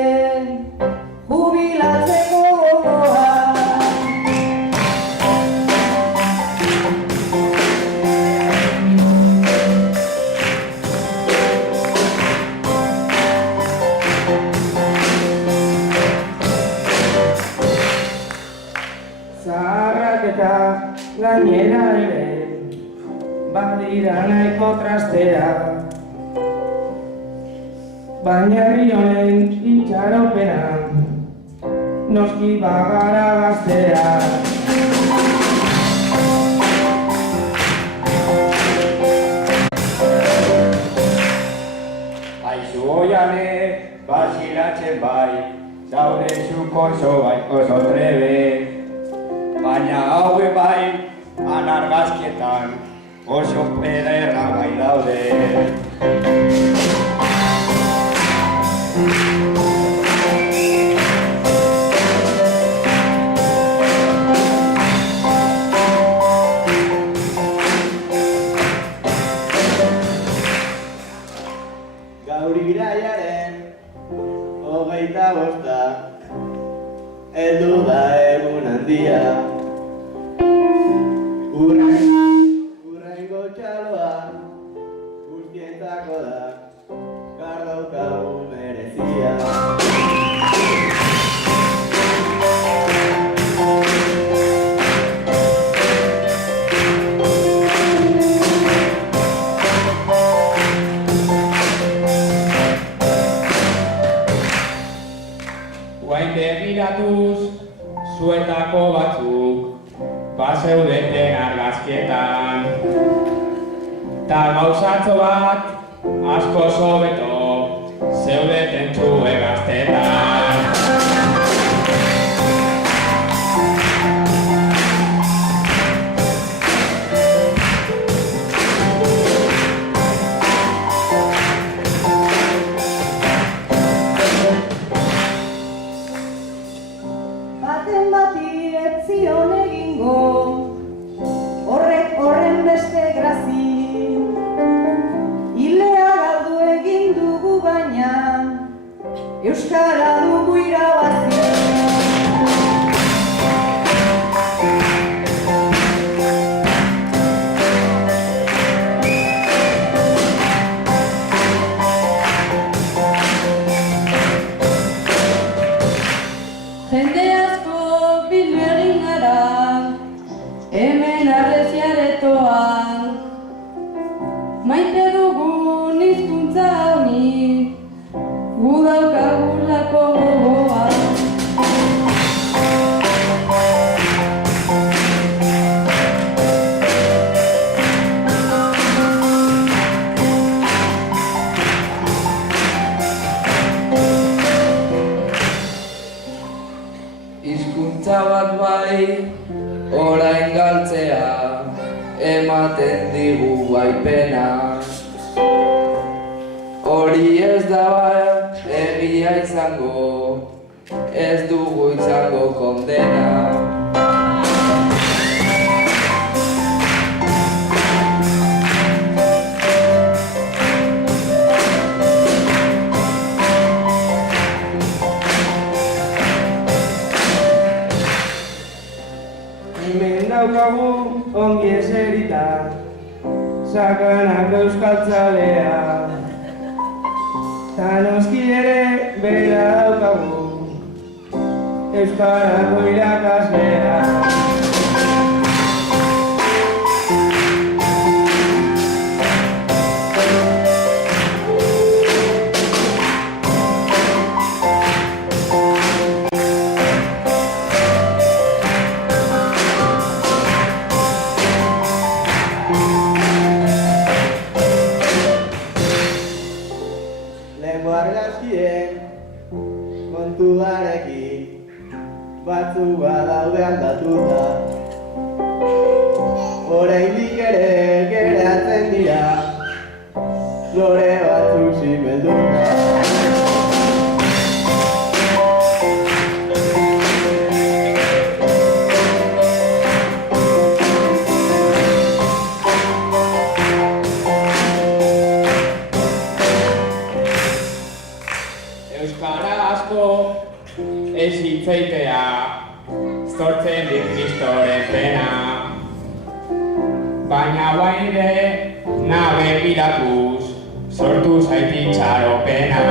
jubilatzeko gogoa. Zaharrak eta gainera ere badira nahiko trastera, baina herri honen itxaropena noski bagara gaztea. geratzen bai, zaude zuko oso trebe. Baina haue bai, anargazkietan, oso pederra bai daude. Gaur iraiaren 25, heldu da egun handia. Urrengo txaloa guztientzako da, gar daukagu merezia. Guain begiratuz, zuetako batzuk, bazeudeten argazkietan. Ta gauzatxo bat, asko sobeto, zeudeten txue gaztetan. Baten bati ez zion egingo, horren beste grazi. Ilea galdu egin dugu baina, euskara dugu irabazi. Jende asko bildu egin gara, hemen arresiaretoan. Maite dugun hizkuntza honi, gu daukagulako gogoa. Hizkuntza bat bai, orain galtzea, ematen digu baipena. Hori ez da bat egia izango, ez dugu izango kondena. Hemen daukagu ongi eserita, sakanak euskaltzalea. Ta noski ere bera daukagu, euskarako irakaslea. Lehengo argazkien kontuarekin, batzuk badaude aldatuta. Oraindik ere geratzen dira, lore batzuk zibelduta. Euskara asko ez hitzaitea, zortzen dit kristoren pena. Baina baire nabe biratuz, sortu zaiti txaropena.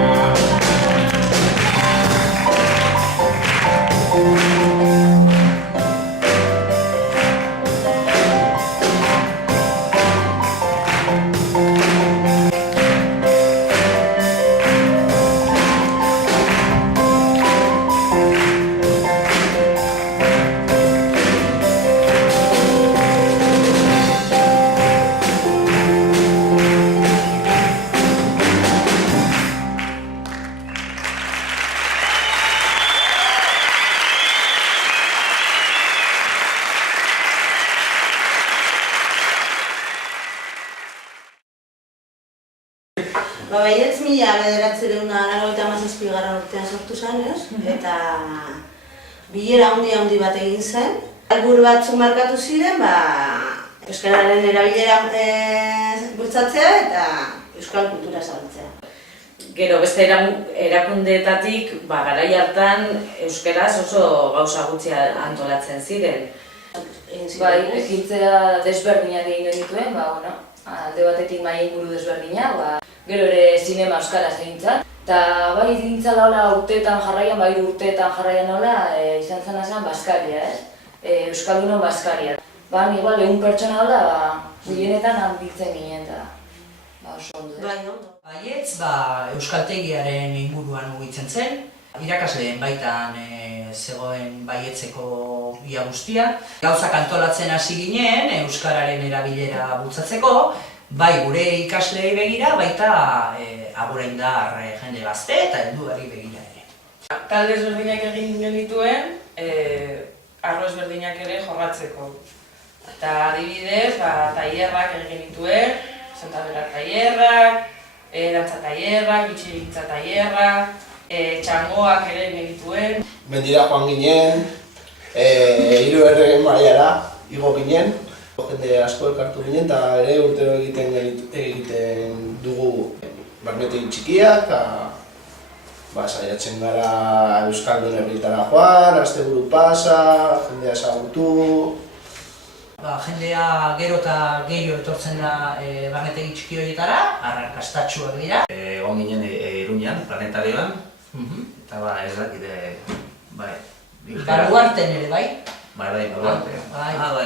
Baietz 1987 urtean sortu zen, ez? Eta bilera handi bat egin zen. Helburu batzuk markatu ziren, euskararen erabilera bultzatzea eta euskal kultura zabaltzea. Gero beste erakundeetatik, garai hartan euskaraz oso gauza gutxi antolatzen ziren. Bai, ekintzea desberdinak egin genituen, alde batetik mahai inguru desberdina, gero ere zinema euskaraz egintzat. Eta bai gintzala hola urteetan jarraian, bai urteetan jarraian hola, izan zena zen Baskaria, Euskaldunon Baskaria. Igual 100 pertsona hola, gehienetan handitzen ginen eta oso ondo. Baietz, euskaltegiaren inguruan mugitzen zen, irakasleen baitan zegoen Baietzeko ia guztia. Gauzak antolatzen hasi ginen, euskararen erabilera bultzatzeko, bai gure ikasleei begira, baita aguraindar jende gazte eta helduari begira ere. Talde ezberdinak egin genituen, arlo ezberdinak ere jorratzeko. Eta adibidez, tailerrak egin genituen, Santabera tailerrak, dantza tailerrak, bitxirigintza tailerrak, txangoak ere egin genituen. Mendira joan ginen, 3 erregen mailara igo ginen. Jende asko elkartu ginen eta ere urtero egiten dugu barnetegin txikiak, saiatzen gara euskaldun herrietara joan, asteburu pasa, jendea ezagutu. Jendea gero eta gehiago etortzen da barnetegi txiki horietara, arrakastatxuak dira. Egon ginen Iruñan, planetarioan, eta ez dakite, Baluarten ere bai? Bai, Baluarten.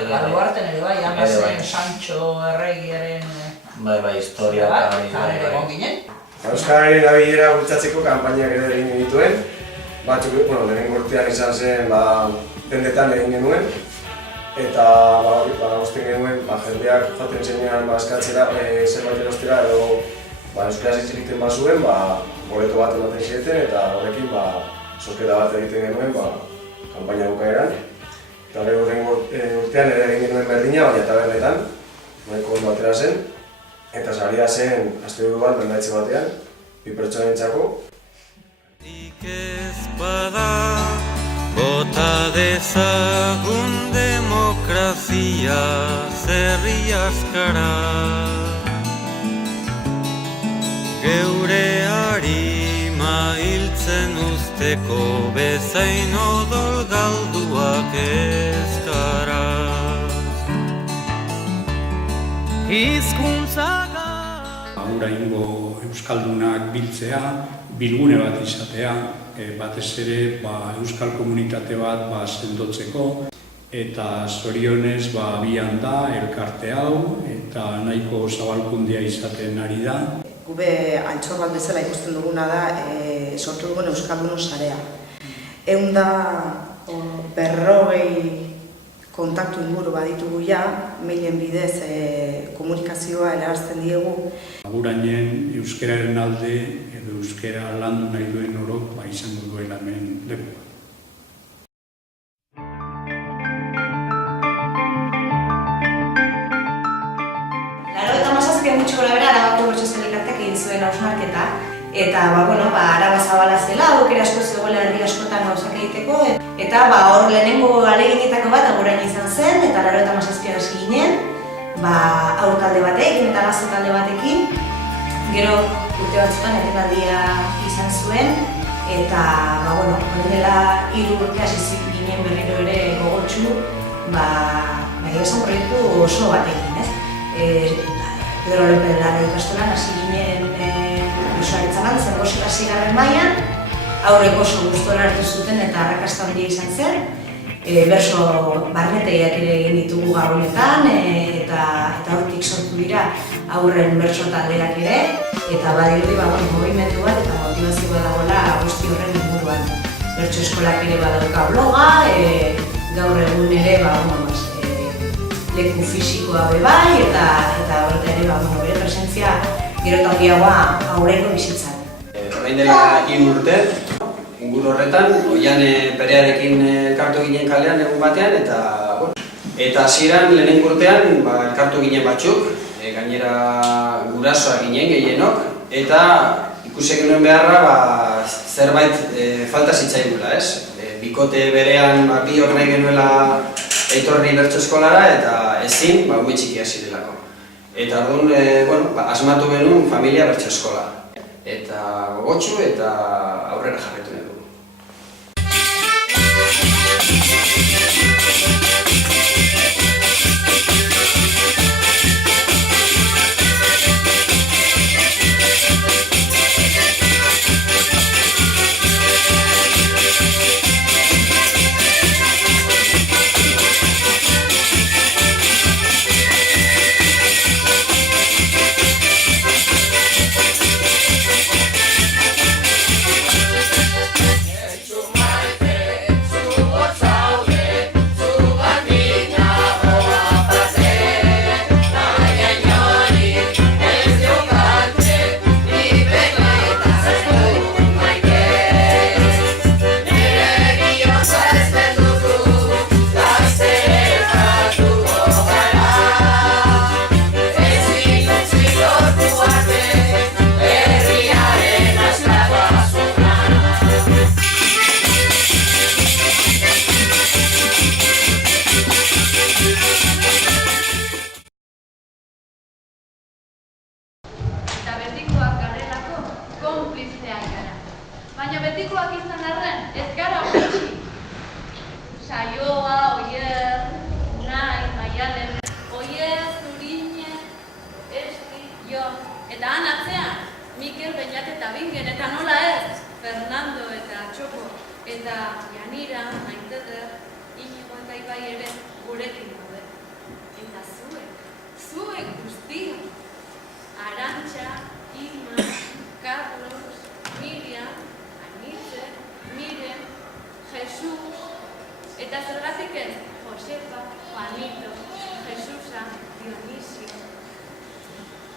Baluarten ere bai, Amazen, Sancho, Erregiaren... Bai, historia eta ere egon ginen. Euskararen erabilera bultzatzeko kanpainak ere egin genituen. Batzuk, lehenengo urtean izan zen, dendetan egin genuen. Eta usten genuen, jendeak joaten zenean eskatzera, zerbait erostera edo euskaraz hitz egiten bazuen, boleto bat ematen zieten eta horrekin zozketa bat egiten genuen kanpaina bukaeran. Eta gero urtean ere egin genuen berdina, baina tabernetan, nahiko ondo atera zen. Eta saria zen asteburu bat mendaitze batean, 2 pertsonentzako. Bota dezagun demokrazia zerri askara, geure harima hiltzen usteko bezain odol galduak ez gara. Aguraingo euskaldunak biltzea, bilgune bat izatea, batez ere euskal komunitate bat sendotzeko, eta zorionez abian da elkarte hau eta nahiko zabalkundia izaten ari da. Gube altxorban bezala ikusten duguna da sortu dugun euskaldunon sarea. 150 kontaktu inguru baditugu mailen bidez komunikazioa helarazten diegu. Agurainen euskararen alde edo euskara landu nahi duen orok izango duela hemen lekua. Gutxi gora bera, Arabako Bertso Elkarteak egin zuen hausnarketa. Eta, Araba zabala zela, aukera asko zegoela herri askotan gauzak egiteko. Eta, hor lehenengo ahaleginetako bat Agurain izan zen, eta 97an hasi ginen, aurtalde batekin eta gazte talde batekin. Gero, urte batzutan etenaldia izan zuen, eta, dela 3 urte hasi ginen berriro ere gogotsu, esan proiektu oso batekin, ez? Pedro López Lara ikastolan hasi ginen osoaretzan zen 5. mailan, aurreko oso gustora hartu zuten eta arrakasta handia izan zen. Berso barnetegiak ere egin ditugu gabonetan eta hortik sortu dira aurren berso taldeak ere, eta badirudi movimentu bat eta motivazioa dagoela guzti horren inguruan. Bertso eskolak ere badauka bloga, gaur egun ere leku fisikoa bai, eta horreta ere bere presentzia gero eta handiagoa aurreko bizitzan. Orain dela 3 urte, inguru horretan, Oiane Perearekin elkartu ginen kalean egun batean, eta hasieran lehenengo urtean elkartu ginen batzuk, gainera gurasoak ginen gehienok, eta ikusi genuen beharra zerbait falta zitzaigula, ez? Bikote berean biok nahi genuela etorri bertso eskolara eta ezin ume txikia zirelako. Eta orduan, asmatu genuen familia bertso eskola. Eta gogotsu eta aurrera jarretu nahi dugu.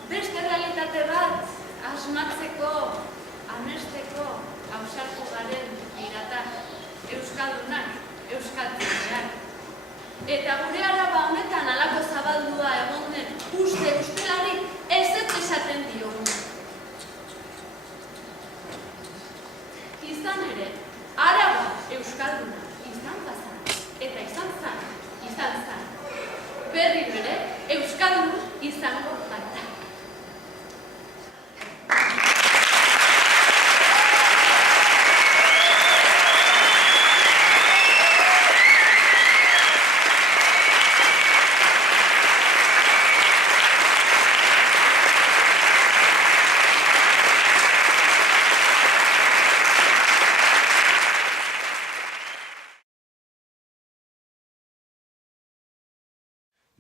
Beste realitate bat asmatzeko, amesteko, ausartu garen iratak, euskaldunak, euskaltzeak. Eta gure Araba honetan halako zabaldua egon den ustelari ezetz esaten diogu. Izan ere, Araba euskalduna izan bazan, eta izan zan. Berri bere, euskaldun izango baita.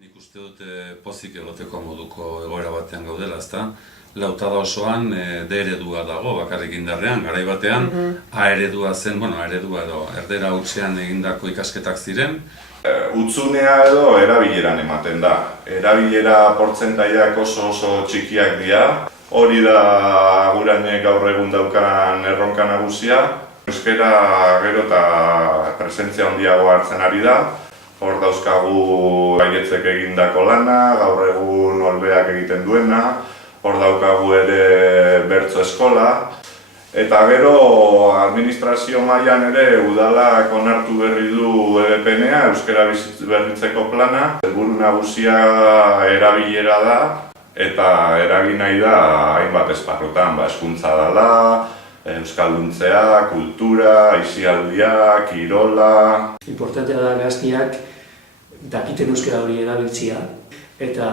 Nik uste dut pozik egoteko moduko egoera batean gaudela, ezta? Lautada osoan D eredua dago bakarrik indarrean, garai batean A eredua zen, A eredua edo erdera hutsean egindako ikasketak ziren. Utsunea edo erabileran ematen da. Erabilera portzentaiak oso txikiak dira. Hori da gurainek gaur egun daukan erronka nagusia. Euskara gero eta presentzia handiagoa hartzen ari da. Hor dauzkagu Baietzek egindako lana, gaur egun Olbeak egiten duena, hor daukagu ere bertso eskola. Eta gero administrazio mailan ere udalak onartu berri du EBPNea, Euskara berritzeko plana. Helburu nagusia erabilera da eta eragin nahi da hainbat esparrutan, hezkuntza dela, euskalduntzea, kultura, aisialdia, kirola. Importantea da gaztiak dakiten euskara hori erabiltzea eta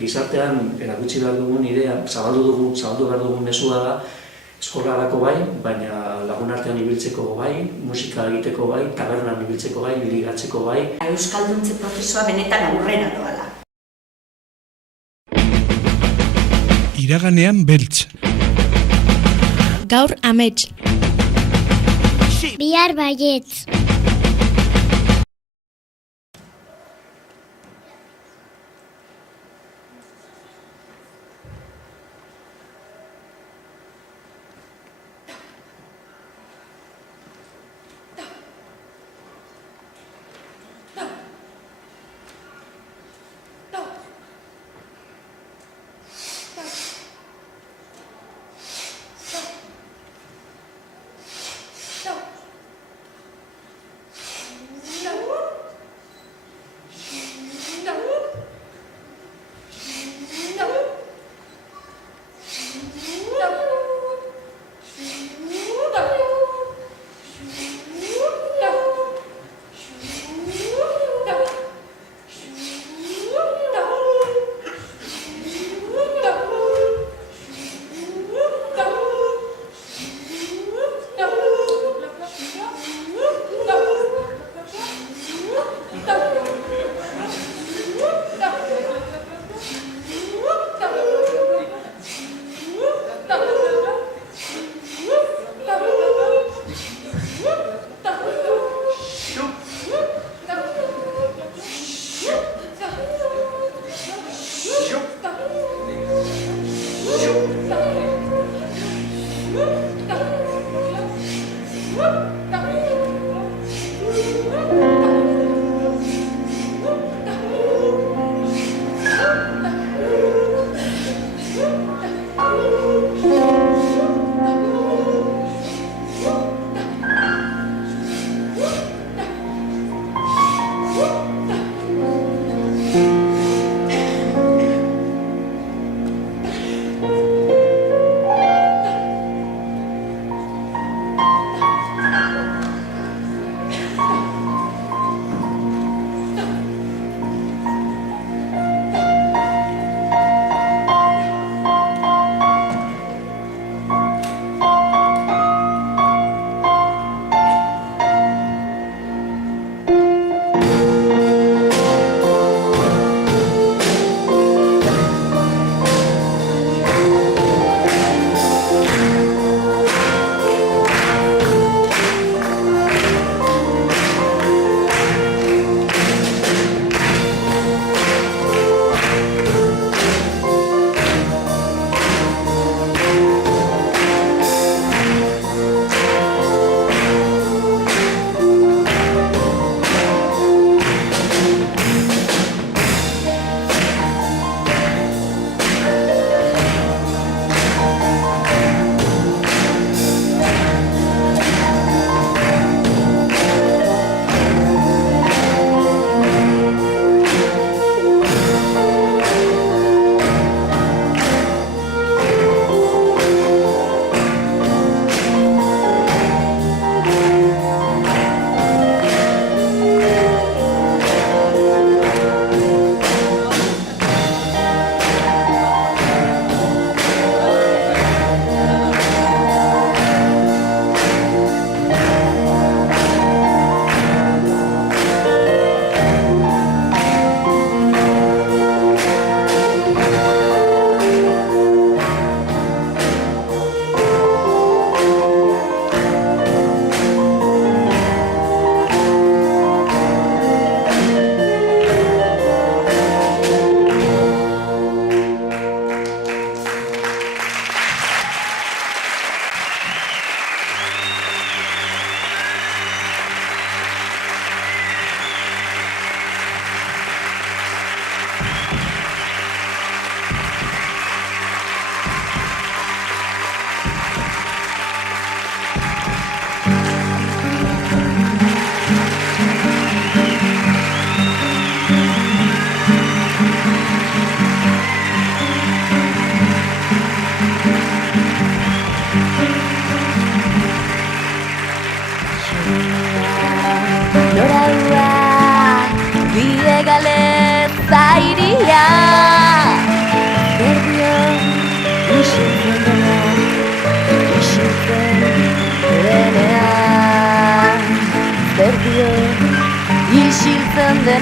gizartean erakutsi behar dugun idea, zabaldu behar dugun mezua da eskolarako bai, baina lagun artean ibiltzeko bai, musika egiteko bai, tabernan ibiltzeko bai, ligatzeko bai. Euskalduntze prozesua benetan aurrera doala. Iraganean beltz. Gaur amets. Bihar baietz.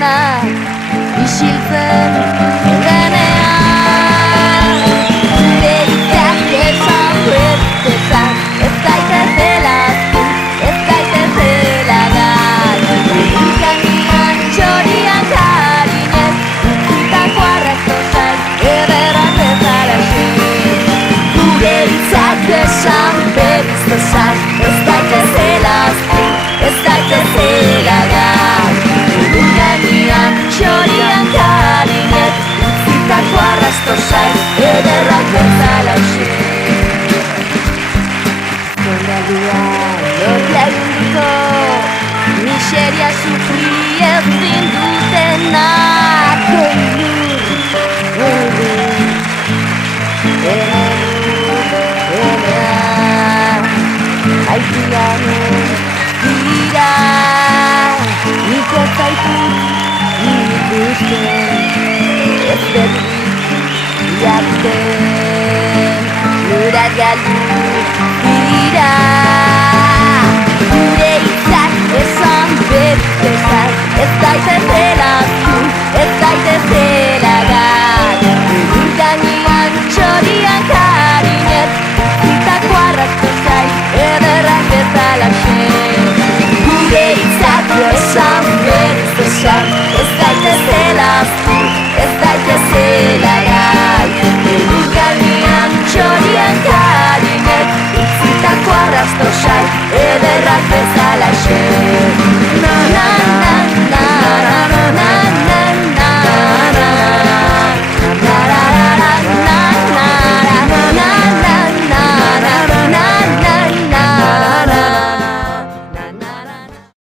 denak isiltzen denean. Zure hitzak esan bertezan, ez daitezela zu, ez daitezela gai. Gainean txorian karinez, utzitako arrasto zain, ederrak bezalaxe. Gure hitzak esan bertezan, ez daitezela zu, ez daitezela gai. Gainean txorian karinez, utzitako arrasto zain, ederrak bezalaxe. Zondaldua non lagunduko, miseria sufriri ezin dutenak. Aitianu dira, nik ez zaitut ikusten, ez berrik jakten, nurat galdu dira. Gure hitzak esan bertezak, ez daitezela zu, ez daitezela